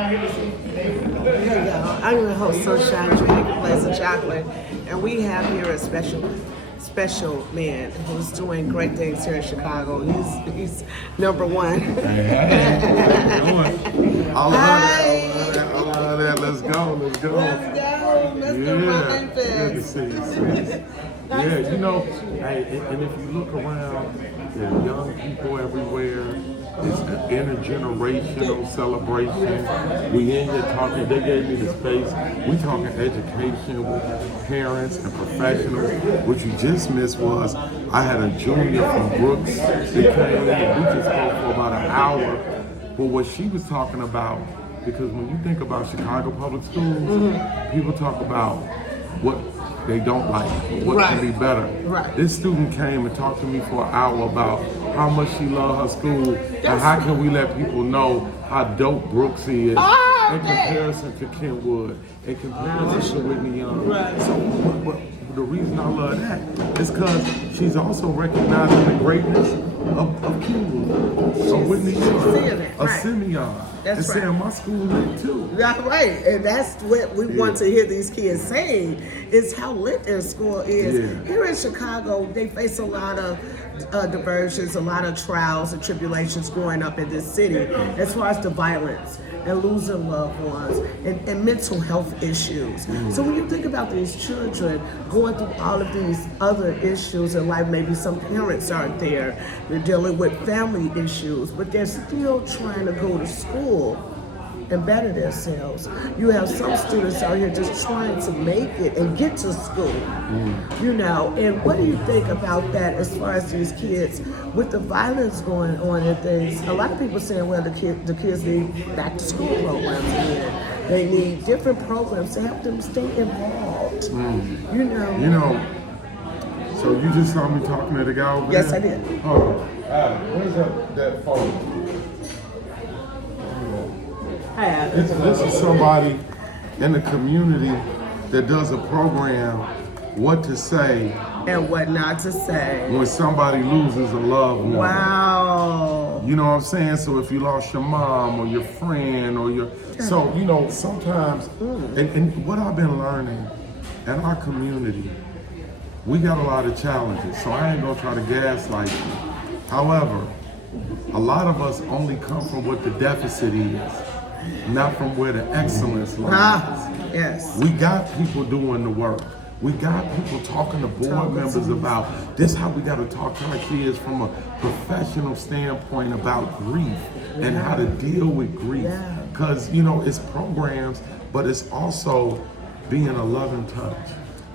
Hey y'all, I'm your host Sunshine Drake, Blazer Chocolate, and we have here a special man who's doing great things here in Chicago. He's number one. All of that. Let's go. Let's do Rhymefest. Good to see you, sis. Yeah, you know, hey, and if you look around, there are young people everywhere. It's an intergenerational celebration. We in here talking, they gave me the space. We talking education with parents and professionals. What you just missed was, I had a junior from Brooks that came in, and we just spoke for about an hour. But what she was talking about, because when you think about Chicago public schools, people talk about what they don't like, what can be better. Right. This student came and talked to me for an hour about how much she loved her school and how can we let people know how dope Brooks is in comparison to Kentwood, in comparison to Whitney Young. Right. So but the reason I love that is because she's also recognizing the greatness of Kentwood, of Whitney Young, of Simeon. That's and saying my school lit too. That's right, and that's what we want to hear these kids saying, is how lit their school is. Yeah. Here in Chicago, they face a lot of diversions, a lot of trials and tribulations growing up in this city, as far as the violence and losing loved ones and mental health issues. So when you think about these children going through all of these other issues in life, maybe some parents aren't there, they're dealing with family issues, but they're still trying to go to school and better themselves. You have some students out here just trying to make it and get to school, you know. And what do you think about that as far as these kids with the violence going on and things? A lot of people saying, well, the kids need back to school programs again. They need different programs to help them stay involved. You know. So you just saw me talking to the guy over there? Yes, I did. Oh, where's that phone? This is somebody in the community that does a program, what to say and what not to say when somebody loses a loved one. Wow. You know what I'm saying? So if you lost your mom or your friend or so, you know, sometimes, and what I've been learning in our community, we got a lot of challenges, so I ain't gonna try to gaslight you. However, a lot of us only come from what the deficit is, not from where the excellence lies. Yes. We got people doing the work. We got people talking to board members about this, how we got to talk to our kids from a professional standpoint about grief and how to deal with grief. Because, you know, it's programs, but it's also being a loving touch.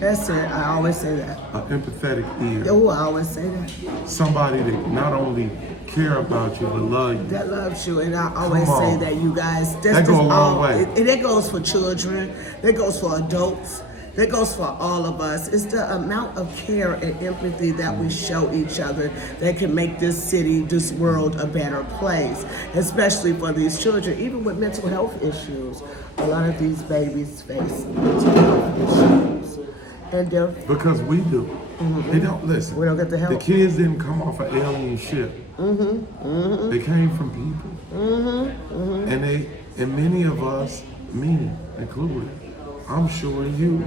That's it. I always say that. An empathetic ear. Oh, I always say that. Somebody that not only care about you, but love you. That loves you, and I always say that, you guys. That goes a long way. And that goes for children. That goes for adults. That goes for all of us. It's the amount of care and empathy that we show each other that can make this city, this world a better place, especially for these children. Even with mental health issues, a lot of these babies face mental health issues. And because we do. They don't listen. We don't get the help. The kids didn't come off an alien ship. They came from people. And many of us, me included, I'm sure you,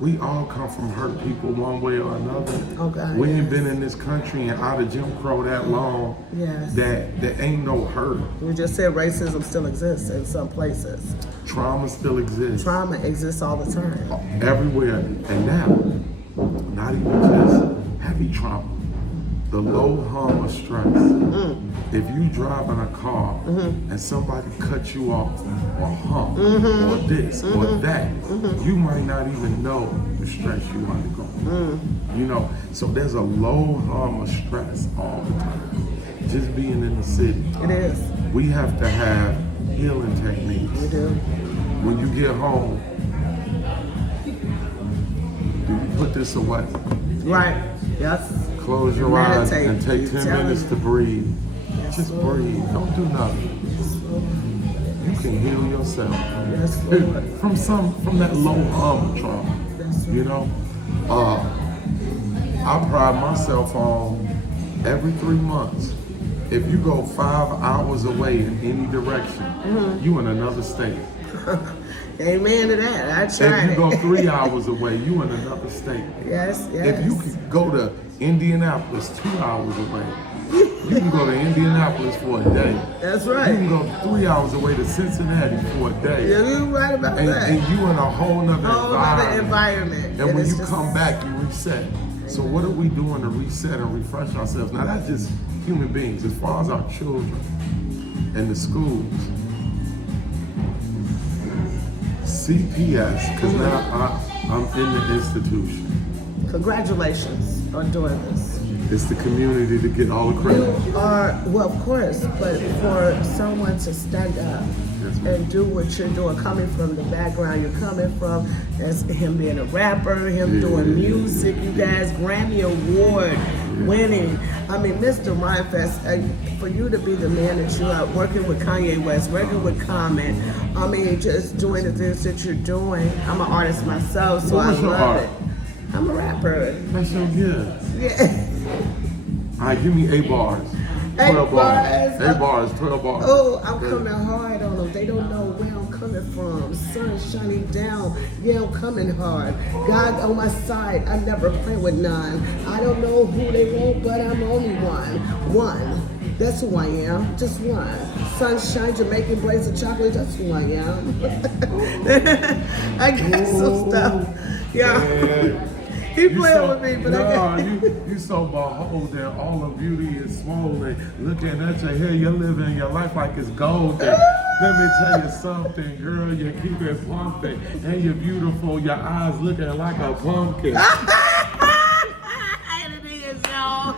we all come from hurt people one way or another. Okay. We ain't been in this country and out of Jim Crow that long. Yes. That ain't no hurt. You just said racism still exists in some places. Trauma still exists. Trauma exists all the time. Everywhere. And now, not even just heavy trauma, the low hum of stress. If you drive in a car and somebody cuts you off or hump or this or that, you might not even know the stress you undergo. You know, so there's a low hum of stress all the time. Just being in the city. It is. We have to have healing techniques. We do. When you get home, do you put this away? Right. Yes. Close your eyes Meditate. and take 10 minutes to breathe. Just breathe. Don't do nothing. You can heal yourself from that low hum trauma. You know, I pride myself on every 3 months if you go 5 hours away in any direction, you in another state. Amen to that. I tried If you go it. 3 hours away, you in another state. Yes, yes. If you could go to Indianapolis 2 hours away, you can go to Indianapolis for a day. That's You right. can go 3 hours away to Cincinnati for a day. Yeah, you're right about And, that. and you in a whole nother Whole other environment. environment. And when it's you just- come back, you reset. So what are we doing to reset and refresh ourselves? Now that's just human beings. As far as our children and the schools, CPS, because now I'm in the institution. Congratulations on doing this. It's the community to get all the credit. You are, well, of course, but for someone to stand up Yes, ma'am. and do what you're doing, coming from the background you're coming from, as him being a rapper, him doing music, you guys, Grammy Award winning. I mean, Mr. Rhymefest, for you to be the man that you are, working with Kanye West, working with Common, I mean, just doing the things that you're doing. I'm an artist myself, so What I was your love art? it. I'm a rapper. That's so good. Yeah. All right, give me 8 bars. 12 bars. 8 bars, 12 bars. Oh, I'm coming hard on them. They don't know where I'm coming from. Sun is shining down. Yeah, I'm coming hard. God on my side. I never play with none. I don't know who they want, but I'm only one. One. That's who I am. Just one. Sunshine, Jamaican blaze of chocolate. That's who I am. I got some stuff. Yeah. He playing with me, but I got. you so beholden, all the beauty is swollen. Looking at your hair, you're living your life like it's golden. Let me tell you something, girl, you keep it pumping. And you're beautiful, your eyes looking like a pumpkin. And it is, y'all.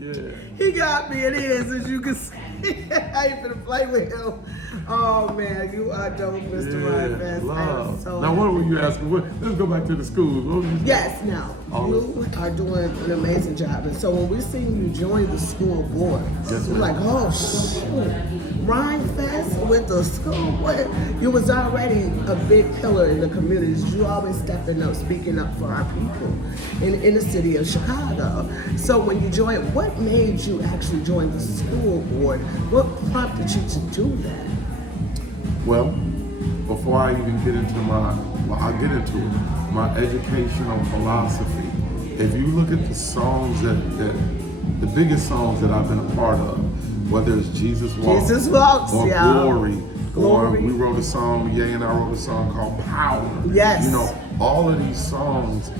Yeah. He got me, it is, as you can see. I ain't finna play with him. Oh man, you are dope, Mr. Rhymefest. I am Love. so Now what were you asking? Let's go back to the schools. What were you saying? Yes, now you are doing an amazing job, and so when we seen you join the school board, Yes, we're ma'am. like, oh shoot, Rhymefest with the school board. You was already a big pillar in the communities. You always stepping up, speaking up for our people in the city of Chicago. So when you joined, what made you actually join the school board? What prompted you to do that? Well, before I even get into I'll get into it, my educational philosophy. If you look at the songs the biggest songs that I've been a part of, whether it's Jesus Walks, Jesus Walks, or yeah. Glory, or Glory. we wrote a song, Ye and I wrote a song called Power. Yes. You know, all of these songs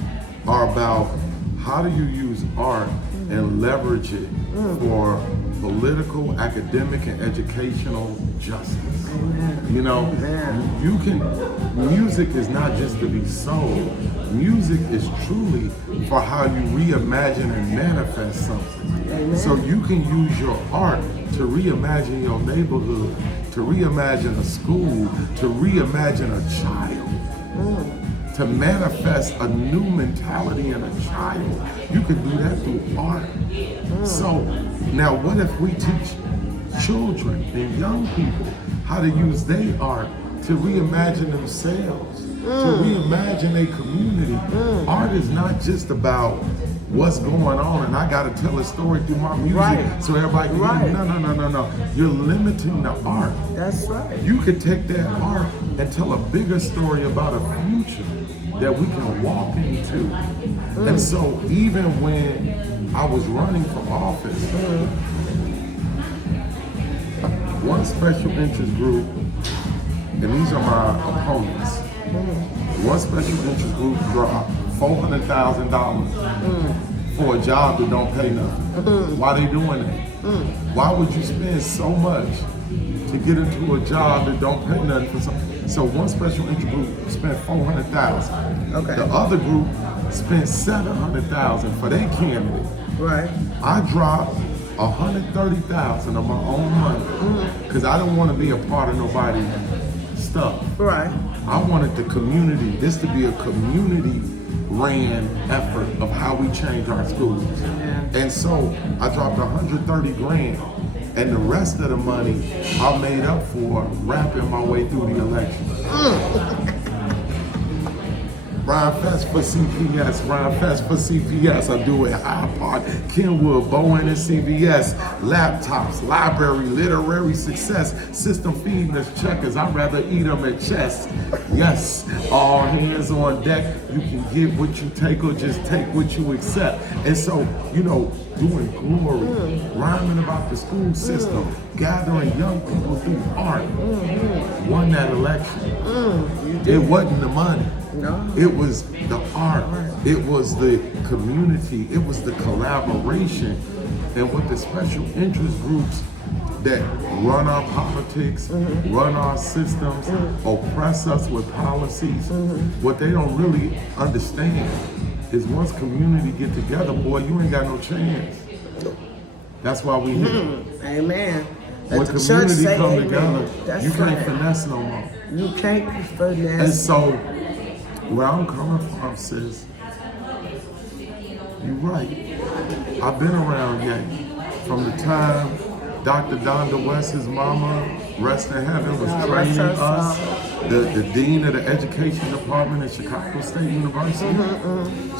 are about how do you use art and leverage it for political, academic, and educational justice. Amen. You know, music is not just to be sold. Music is truly for how you reimagine and manifest something. Amen. So you can use your art to reimagine your neighborhood, to reimagine a school, to reimagine a child, to manifest a new mentality in a child. You can do that through art. So now what if we teach children and young people how to use their art to reimagine themselves, to reimagine their community? Art is not just about what's going on and I gotta tell a story through my music Right. so everybody can Right. No. You're limiting the art. That's right. You could take that art and tell a bigger story about a future that we can walk into. And so even when I was running for office, one special interest group, and these are my opponents, one special interest group dropped $400,000 for a job that don't pay nothing. Why they doing that? Why would you spend so much to get into a job that don't pay nothing for something? So one special interest group spent $400,000. Okay. The other group spent $700,000 for their candidate. Right. I dropped $130,000 of my own money because I don't want to be a part of nobody's stuff. Right. I wanted the community, this to be a community ran effort of how we change our schools. And so I dropped 130 grand and the rest of the money I made up for rapping my way through the election. Rhymefest for CPS, Rhymefest for CPS. I do it Hyde Park, Kenwood, Bowen, and CVS. Laptops, library, literary success. System feeding us checkers. I'd rather eat them at chess. Yes, all hands on deck. You can get what you take or just take what you accept. And so, you know, doing glory, rhyming about the school system, gathering young people through art. Won that election. It wasn't the money. No. It was the art. It was the community. It was the collaboration. And with the special interest groups that run our politics, run our systems, oppress us with policies, what they don't really understand is once community get together, boy, you ain't got no chance. That's why we here. Amen. When Let the church community say come amen. together, That's you can't right. finesse no more. You can't finesse. And so, where I'm coming from, sis, you're right. I've been around Yang from the time Dr. Donda West, his mama, rest in heaven, was God training rest her us. The dean of the education department at Chicago State University,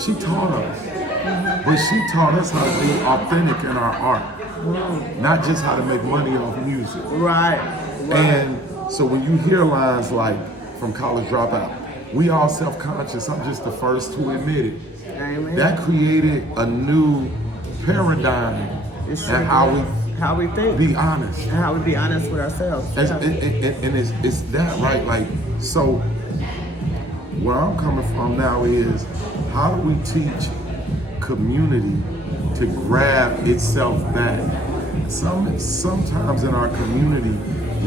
she taught us. But she taught us how to be authentic in our art, not just how to make money off music. Right. And so when you hear lines like from College Dropout, we all self-conscious, I'm just the first to admit it. Amen. That created a new paradigm It's and how we think. be honest. And how we be honest with ourselves. And it's that, right? Like, so where I'm coming from now is how do we teach community to grab itself back? Sometimes in our community,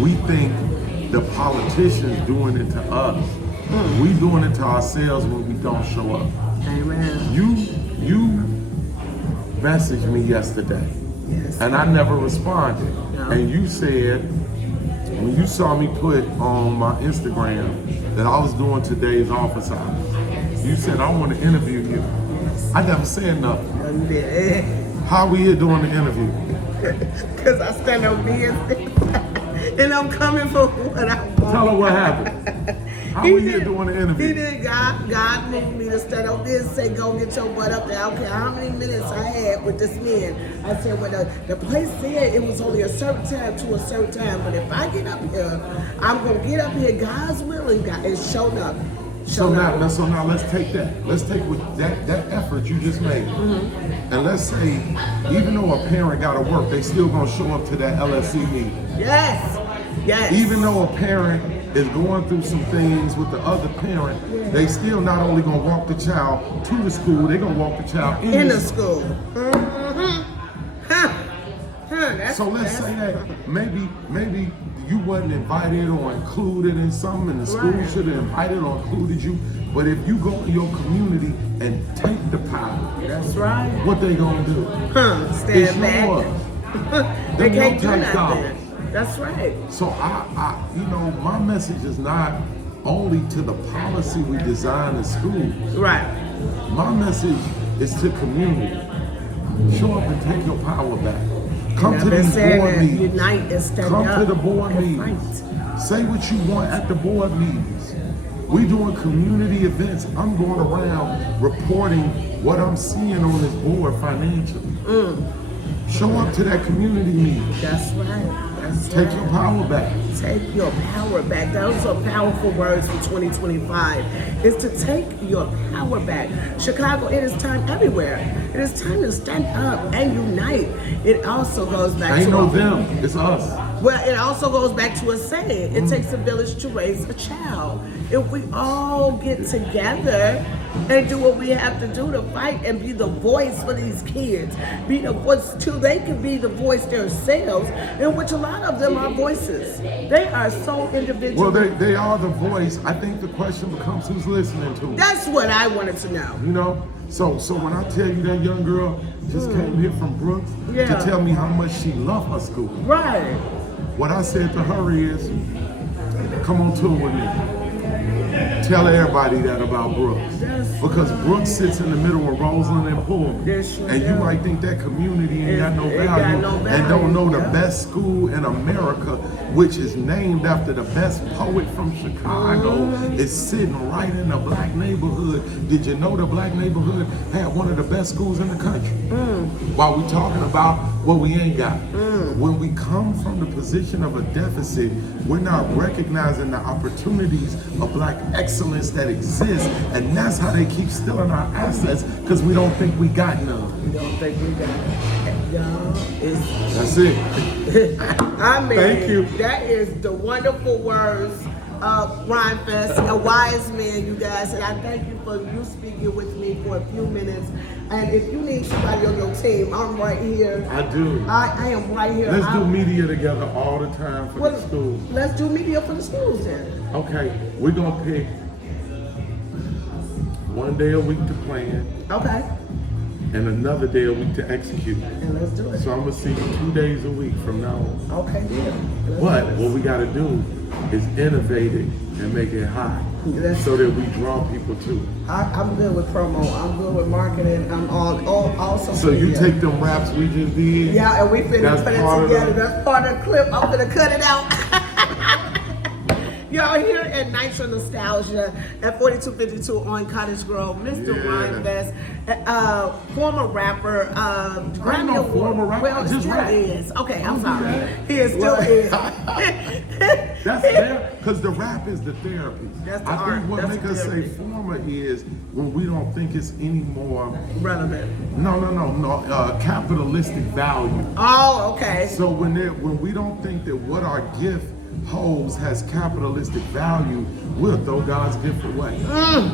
we think the politicians doing it to us. We doing it to ourselves when we don't show up. Amen. You messaged me yesterday, Yes. and I never responded. No. And you said, when you saw me put on my Instagram that I was doing today's office hours, you said, I want to interview you. I never said nothing. How we here doing the interview? Because I stand on business. And I'm coming for what I want. Tell her what happened. How we here doing the interview? He did. God moved me to stand on business, say, go get your butt up there. I don't care how many minutes I had with this man. I said, well, the place said it was only a certain time to a certain time. But if I get up here, I'm going to get up here. God's willing, God, and show up. So now let's take that. Let's take with that effort you just made. And let's say, even though a parent got to work, they still gonna show up to that LSC meeting. Yes. Yes. Even though a parent is going through some things with the other parent, they still not only gonna walk the child to the school, they gonna walk the child in the school. So let's say that maybe you wasn't invited or included in something, and the school should have invited or included you. But if you go in your community and take the power, That's right. what they gonna do? Stand It's back. yours. They Them can't do your tax nothing. dollars. That's right. So I, my message is not only to the policy we design in schools. Right. My message is to community. Show up and take your power back. Come to these board meetings. Unite and stand Come up. to the board and meetings. fight. Say what you want at the board meetings. We doing community events. I'm going around reporting what I'm seeing on this board financially. Show up to that community meeting. That's right. Take your power back. Take your power back. Those are powerful words for 2025. Is to take your power back. Chicago, it is time everywhere. It is time to stand up and unite. It also goes back Ain't to no them, it's us. Well, it also goes back to a saying. It takes a village to raise a child. If we all get together and do what we have to do to fight and be the voice for these kids, be the voice too, they can be the voice themselves, in which a lot of them are voices. They are so individual. Well, they are the voice. I think the question becomes who's listening to them. That's what I wanted to know. You know? So when I tell you that young girl just came here from Brooks to tell me how much she loved her school. Right. What I said to her is, come on tour with me. Tell everybody that about Brooks. Yes. Because Brooks sits in the middle of Roseland and Pullman. Yes, sure And you do. might think that community ain't got no It got value, no and don't know the value, yeah. best school in America, which is named after the best poet from Chicago, is sitting right in a black neighborhood. Did you know the black neighborhood had one of the best schools in the country? While we talking about what we ain't got. When we come from the position of a deficit, we're not recognizing the opportunities of black excellence that exist, and that's how they keep stealing our assets, because we don't think we got none. You don't think we got it. Y'all, That's it. I mean, Thank you. that is the wonderful words of Rhymefest, a wise man, you guys, and I thank you for you speaking with me for a few minutes. And if you need somebody on your team, I'm right here. I do. I am right here. Let's do media together all the time for the schools. Let's do media for the schools then. Okay, we're gonna pick one day a week to plan Okay, and another day a week to execute. and let's do it. So I'm gonna see you 2 days a week from now on. Okay, yeah. Let's But do this. what we gotta do is innovate it and make it hot That's- so that we draw people to it. I'm good with promo. I'm good with marketing. I'm on all social So you media. take them raps we just did. Yeah, and we finna That's put it part of together. the- That's part of the clip. I'm gonna cut it out. Y'all here at Nitro Nostalgia at 4252 on Cottage Grove, Mr. Yeah. Rhymefest, former rapper, Grammy no Award. former rapper, Well, just still rap. is. Okay, I'm sorry. He is still What? is. That's there, because the rap is the therapy. That's the I art. think what That's make the us say therapy. former is when we don't think it's anymore. Relevant. No, capitalistic value. Oh, okay. So when we don't think that what our gift holds has capitalistic value, we'll throw God's gift away.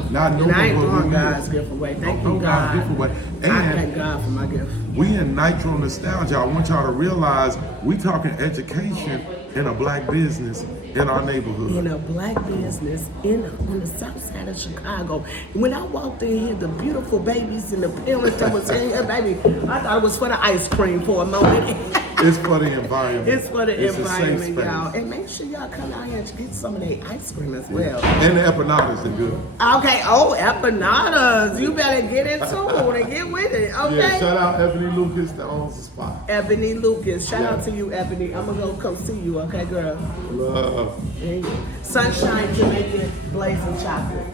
Not knowing And I ain't what throwing we God's is. gift away. Don't Thank throw you, God's God. gift away. I And thank God for my gift. we in Nitro Nostalgia, I want y'all to realize we talking education in a black business in our neighborhood. In a black business on the south side of Chicago. When I walked in here, the beautiful babies and the parents that was in here, baby, I thought it was for the ice cream for a moment. It's for the environment. It's for the a safe environment, space. y'all. And make sure y'all come out here and get some of their ice cream as well. And the empanadas are good. Okay, empanadas. You better get into it and get with it, okay? Yeah, shout out Ebony Lucas that owns the spot. Ebony Lucas. Shout out Yeah. to you, Ebony. I'm going to go come see you, okay, girl? Love. There you go. Sunshine Jamaican blazing chocolate.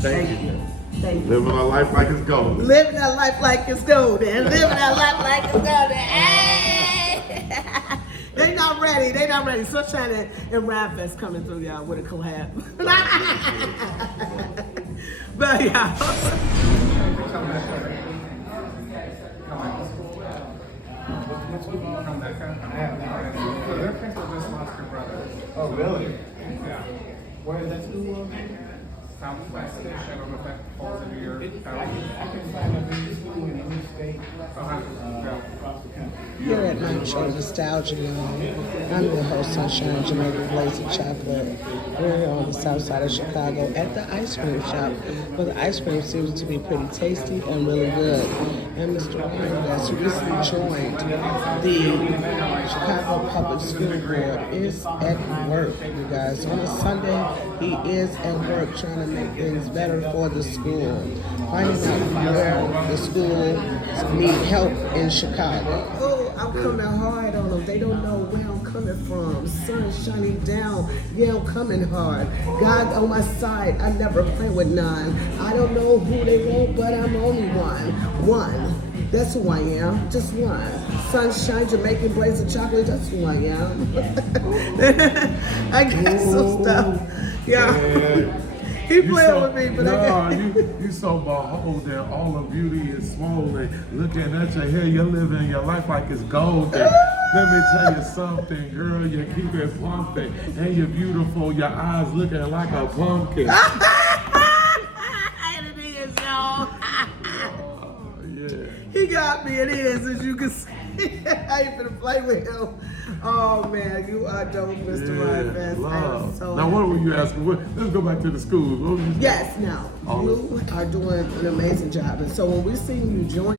Thank you. Thank you. Living a life like it's gold. Living that life like it's golden. Living that life like it's golden. Hey! They not ready. They not ready. Sunshine and Rhymefest coming through, y'all, with a collab. But yeah. Oh, really? Yeah. Where is that school? Southwest. I don't know if that falls into your I county. can find a big school in any state Yeah. across the country. Here at Nitro Nostalgia, y'all. I'm your host, Sunshine Jamaican Blazing Chocolate. We're here on the south side of Chicago at the ice cream shop, where the ice cream seems to be pretty tasty and really good. And Mr. Ryan has recently joined the Chicago Public School Board. Is at work, you guys. On a Sunday, he is at work trying to make things better for the school. Finding out where the schools need help in Chicago. Oh, I'm coming hard on them. They don't know where I'm coming from. Sun shining down. Yeah, I'm coming hard. God on my side. I never play with none. I don't know who they want, but I'm only one. One. That's who I am. Just one. Sunshine, Jamaican blazing chocolate. That's who I am. I got some stuff. Yeah. He playing with me, but I got. you so beholden. All the beauty is swollen. Looking at your hair, you're living your life like it's golden. Let me tell you something, girl. You keep it pumping, and you're beautiful. Your eyes looking like a pumpkin. And it is, y'all. Yeah. He got me. It is, as you can see. I ain't finna play with him. Oh man, you are dope, Mr. Rhymefest. I am Love. so Now, what were you asking? Let's go back to the schools. What were you saying? Yes, now All you are doing an amazing job, and so when we see you join.